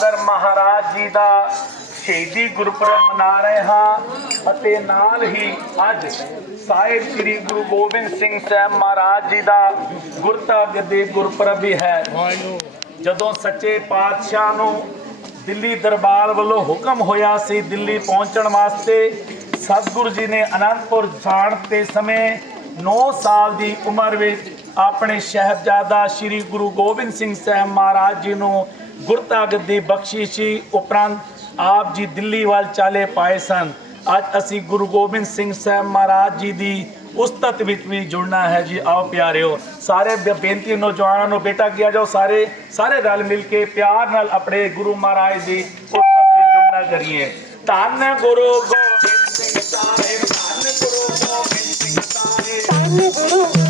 ਬਹਾਦਰ ਮਹਾਰਾਜ ਜੀ ਦਾ ਸ਼ਹੀਦੀ ਗੁਰਪੁਰਬ ਮਨਾ ਰਹੇ ਹਾਂ ਅਤੇ ਨਾਲ ਹੀ ਅੱਜ ਸਾਹਿਬ ਸ੍ਰੀ ਗੁਰੂ ਗੋਬਿੰਦ ਸਿੰਘ ਸਾਹਿਬ ਮਹਾਰਾਜ ਜੀ ਦਾ ਗੁਰਤਾ ਗੱਦੀ ਗੁਰਪੁਰਬ ਵੀ ਹੈ। ਜਦੋਂ ਸੱਚੇ ਪਾਤਸ਼ਾਹ ਨੂੰ ਦਿੱਲੀ ਦਰਬਾਰ ਵੱਲੋਂ ਹੁਕਮ ਹੋਇਆ ਸੀ ਦਿੱਲੀ ਪਹੁੰਚਣ ਵਾਸਤੇ, ਸਤਿਗੁਰੂ ਜੀ ਨੇ ਅਨੰਦਪੁਰ ਜਾਣ ਦੇ ਸਮੇਂ 9 ਸਾਲ ਦੀ ਉਮਰ ਵਿੱਚ ਆਪਣੇ ਸ਼ਹਿਬਜ਼ਾਦਾ ਸ੍ਰੀ ਗੁਰੂ ਗੋਬਿੰਦ ਸਿੰਘ ਸਾਹਿਬ ਮਹਾਰਾਜ ਜੀ ਨੂੰ ਗੁਰਤਾ ਬਖਸ਼ੀ ਸੀ ਉਪਰੰਤ ਆਪ ਜੀ ਦਿੱਲੀ ਵੱਲ ਚਾਲੇ ਪਾਏ ਸਨ। ਅੱਜ ਅਸੀਂ ਗੁਰੂ ਗੋਬਿੰਦ ਸਿੰਘ ਸਾਹਿਬ ਮਹਾਰਾਜ ਜੀ ਦੀ ਉਸਤਤ ਵਿੱਚ ਵੀ ਜੁੜਨਾ ਹੈ ਜੀ। ਆਓ ਪਿਆਰਿਓ, ਸਾਰੇ ਬੇਨਤੀ ਨੌਜਵਾਨਾਂ ਨੂੰ, ਬੇਟਾ ਕੀਆ ਜਾਓ, ਸਾਰੇ ਸਾਰੇ ਰਲ ਮਿਲ ਕੇ ਪਿਆਰ ਨਾਲ ਆਪਣੇ ਗੁਰੂ ਮਹਾਰਾਜ ਦੀ ਉਸਤਤ ਵਿੱਚ ਜੁੜਨਾ ਕਰੀਏ। ਧੰਨ ਗੁਰੂ ਗੋਬਿੰਦ ਸਿੰਘ ਸਾਹਿਬ, ਧੰਨ ਗੁਰੂ ਗੋਬਿੰਦ ਸਿੰਘ ਸਾਹਿਬ। ਧੰਨ ਗੁਰੂ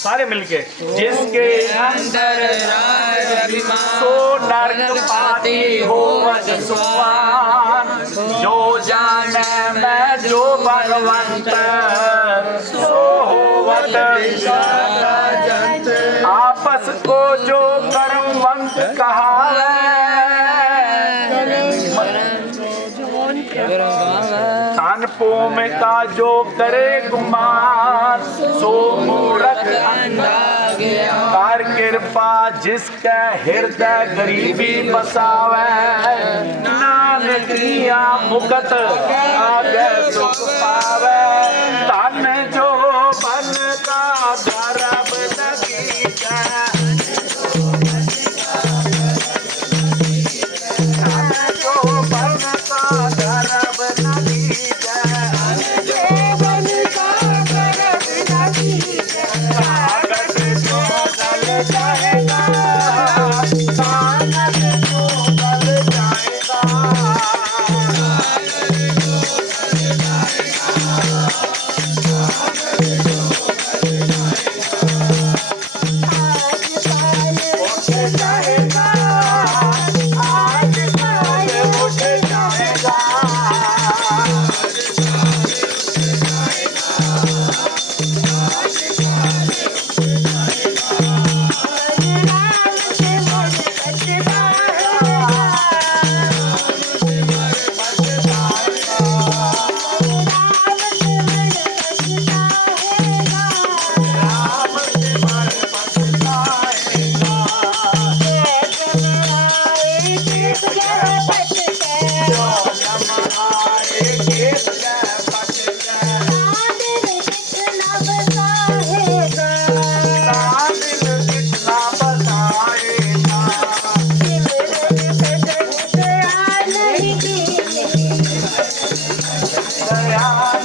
सारे मिलके, जिसके अंदर सो नरक पाती हो जो जाने मैं, जो भगवंत सो होवत आपस को जो कर्मवंत कहावे तन पोम का जो करे गुमान सो मूरख अंधा कर कृपा जिसके हृदय गरीबी बसावे नानकिया मुकत आगे सुख पावे तन जो बन का गर्भ high.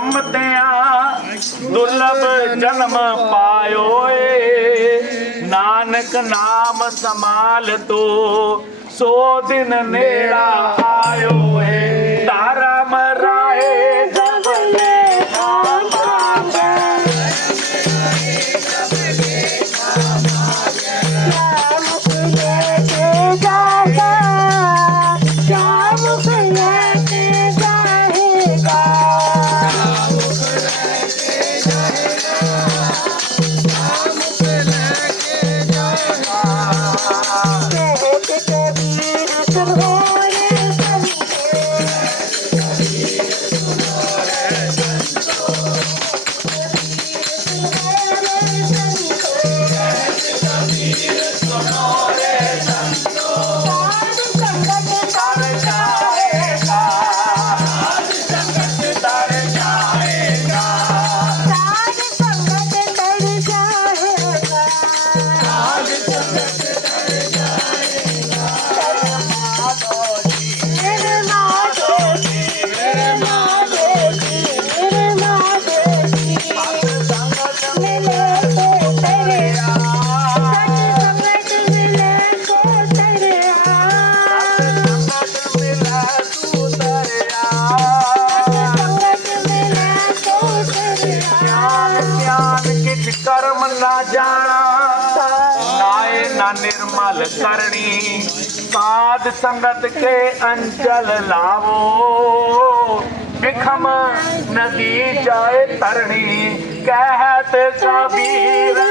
ਬ੍ਰਹਮ ਦੁਰਲਭ ਜਨਮ ਪਾਇਓ ਏ। ਨਾਨਕ ਨਾਮ ਸਮਾਲ ਤੋ, ਸੋ ਦਿਨ ਨੇੜਾ ਆਇਓ ਏ। ਤਾਰਾ ਸਾਧ ਸੰਗਤ ਕੇ ਅੰਚਲ ਲਾਵੋ। ਬਿਖਮ ਨਦੀ ਜਾਏ ਤਰਣੀ ਕਹਿਤ ਕਬੀਰ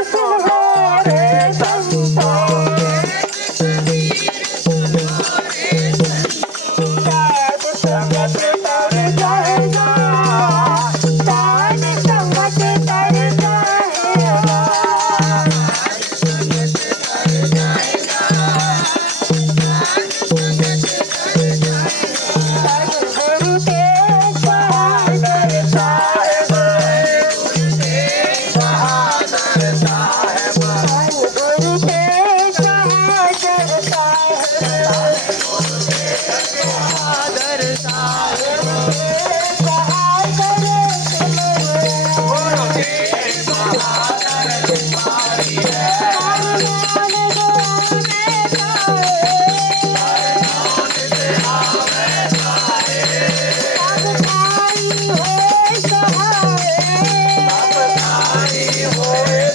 Hare Hare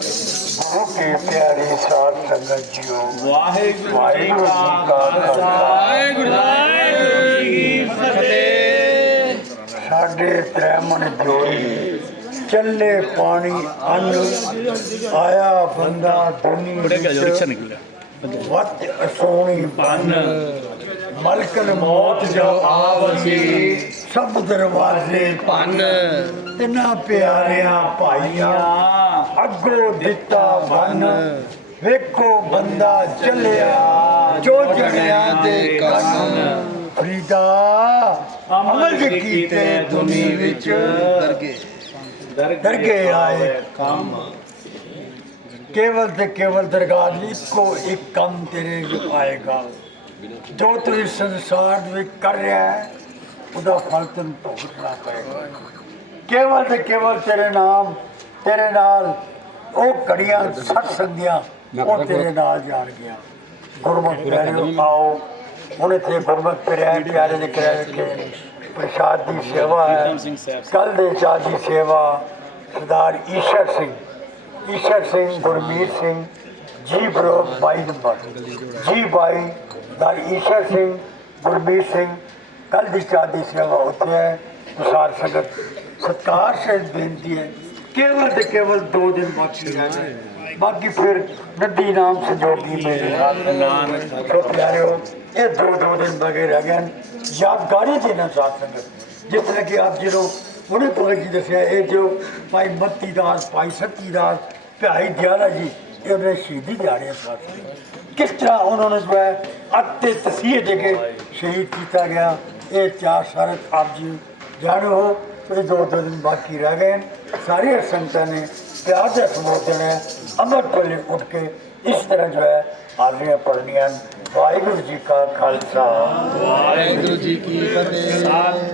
ਕੇ ਪਿਆਰੇ ਸਾਧ ਸੰਗਤ ਜੀਓ ਵਾਹਿਗੁਰੂ ਵਾਹਿਗੁਰੂ ਜੀ ਕਾ ਖਾਲਸਾ ਵਾਹਿਗੁਰੂ ਜੀ ਕੀ ਫਤਿਹ ਸਾਡੇ ਤ੍ਰੈਮਣ ਜੋੜੀ ਚੱਲੇ ਪਾਣੀ ਅੰਨ ਆਇਆ ਬੰਦਾ ਦੁਨੀ ਵਿੱਚ ਵਤ ਅਸੋਣੀ ਬੰਨ ਮਲਕਨ ਮੌਤ ਜੋ ਆਵਸੀ ਸਭ ਦਰਵਾਜ਼ੇ ਪੰਨ ਤਿੰਨਾਂ ਪਿਆਰਿਆਂ ਭਾਈਆਂ, ਅੱਗੋਂ ਦਿੱਤਾ ਬੰਨ ਵੇਖੋ ਬੰਦਾ ਚੱਲਿਆ ਜੋ ਜਣਿਆਂ ਦੇ ਕੰਨ। ਫਰੀਦਾ, ਅਮਲ ਕੀਤੇ ਦੁਨੀ ਵਿੱਚ, ਦਰਗੇ ਆਏ ਕੰਮ। ਕੇਵਲ ਤੇ ਕੇਵਲ ਦਰਗਾਹ ਦੀ ਇੱਕੋ ਇੱਕ ਕੰਮ ਤੇਰੇ ਵਿੱਚ ਆਏਗਾ। ਜੋ ਤੂੰ ਸੰਸਾਰ ਵਿੱਚ ਕਰ ਰਿਹਾ ਹੈ ਉਹਦਾ ਫਲ ਤੈਨੂੰ ਭੁਗਤਣਾ ਪਏਗਾ ਕੇਵਲ ਤੇ ਕੇਵਲ ਤੇਰੇ ਨਾਮ ਤੇਰੇ ਨਾਲ ਉਹ ਘੜੀਆਂ ਸੱਟ ਸੰਗੀਆਂ ਉਹ ਤੇਰੇ ਨਾਲ ਜਾਣ ਗਿਆ ਗੁਰਮੁਖ ਪਿਆਰੇ ਆਓ। ਹੁਣ ਇੱਥੇ ਗੁਰਮੁਖ ਪਿਆਰੇ ਪਿਆਰੇ ਦੇ ਕਿਰਾਏ ਕੇ ਪ੍ਰਸ਼ਾਦ ਦੀ ਸੇਵਾ ਹੈ। ਕੱਲ ਦੇ ਚਾਹ ਦੀ ਸੇਵਾ ਸਰਦਾਰ ਈਸ਼ਰ ਸਿੰਘ। ਈਸ਼ਰ ਸਿੰਘ ਗੁਰਮੀਤ ਸਿੰਘ ਜੀ ਬਰੋ 22 ਨੰਬਰ। ਜੀ ਬਾਈ ਦਾ ਈਸ਼ਰ ਸਿੰਘ ਗੁਰਮੀਤ ਸਿੰਘ ਕੱਲ ਦੀ ਚਾਹ ਦੀ ਸੇਵਾ ਉੱਥੇ ਹੈ, ਤੁਸਾਰ ਸੰਗਤ ਸਤਕਾਰ ਸਹਿਤ ਬੇਨਤੀ ਹੈ, ਕੇਵਲ ਤੇ ਕੇਵਲ ਦੋ ਦਿਨ ਬਾਕੀ ਰਹਿ ਗਏ ਬਾਕੀ ਫਿਰ ਨਦੀ ਨਾਮ ਸੰਜੋਗੀ ਮੇਰੇ ਨਾਨਕ ਸੋ ਪਿਆਰਿਓ, ਇਹ ਦੋ ਦੋ ਦਿਨ ਬਗੇ ਰਹਿ ਗਏ ਹਨ। ਯਾਦਗਾਰੀ ਦੇ ਨਾਲ ਸਾਧ ਸੰਗਤ, ਜਿਸ ਤਰ੍ਹਾਂ ਕਿ ਉਹਨੇ ਭਗਤ ਜੀ ਦੱਸਿਆ, ਇਹ ਜੋ ਭਾਈ ਮੱਤੀ ਦਾਸ, ਭਾਈ ਸੱਤੀ ਦਾਸ, ਭਾਈ ਦਿਆਲਾ ਜੀ, ਇਹ ਉਹਨੇ ਸ਼ਹੀਦੀ ਜਾਣੇ ਸਾਧ ਕਿਸ ਤਰ੍ਹਾਂ ਉਹਨਾਂ ਨੂੰ ਜੋ ਹੈ ਅੱਤੇ ਤਸੀਹੇ ਦੇ ਕੇ ਸ਼ਹੀਦ ਕੀਤਾ ਗਿਆ ਇਹ ਚਾਰ ਸ਼ਰਤ ਆਪ ਜੀ ਜਾਣੋ ਹੋ, ਇਹ ਦੋ ਦੋ ਦਿਨ ਬਾਕੀ ਰਹਿ ਗਏ ਹਨ। ਸਾਰੀਆਂ ਸੰਗਤਾਂ ਨੇ ਪਿਆਰ ਦੇ ਸਮੂਹ ਦੇਣਾ ਅਮਰ ਕੋਲੇ ਉੱਠ ਕੇ ਇਸ ਤਰ੍ਹਾਂ ਜੋ ਹੈ ਹਾਜ਼ਰੀਆਂ ਪੜ੍ਹਨੀਆਂ ਹਨ। ਵਾਹਿਗੁਰੂ ਜੀ ਕਾ ਖਾਲਸਾ ਵਾਹਿਗੁਰੂ ਜੀ ਕੀ ਫਤਿਹ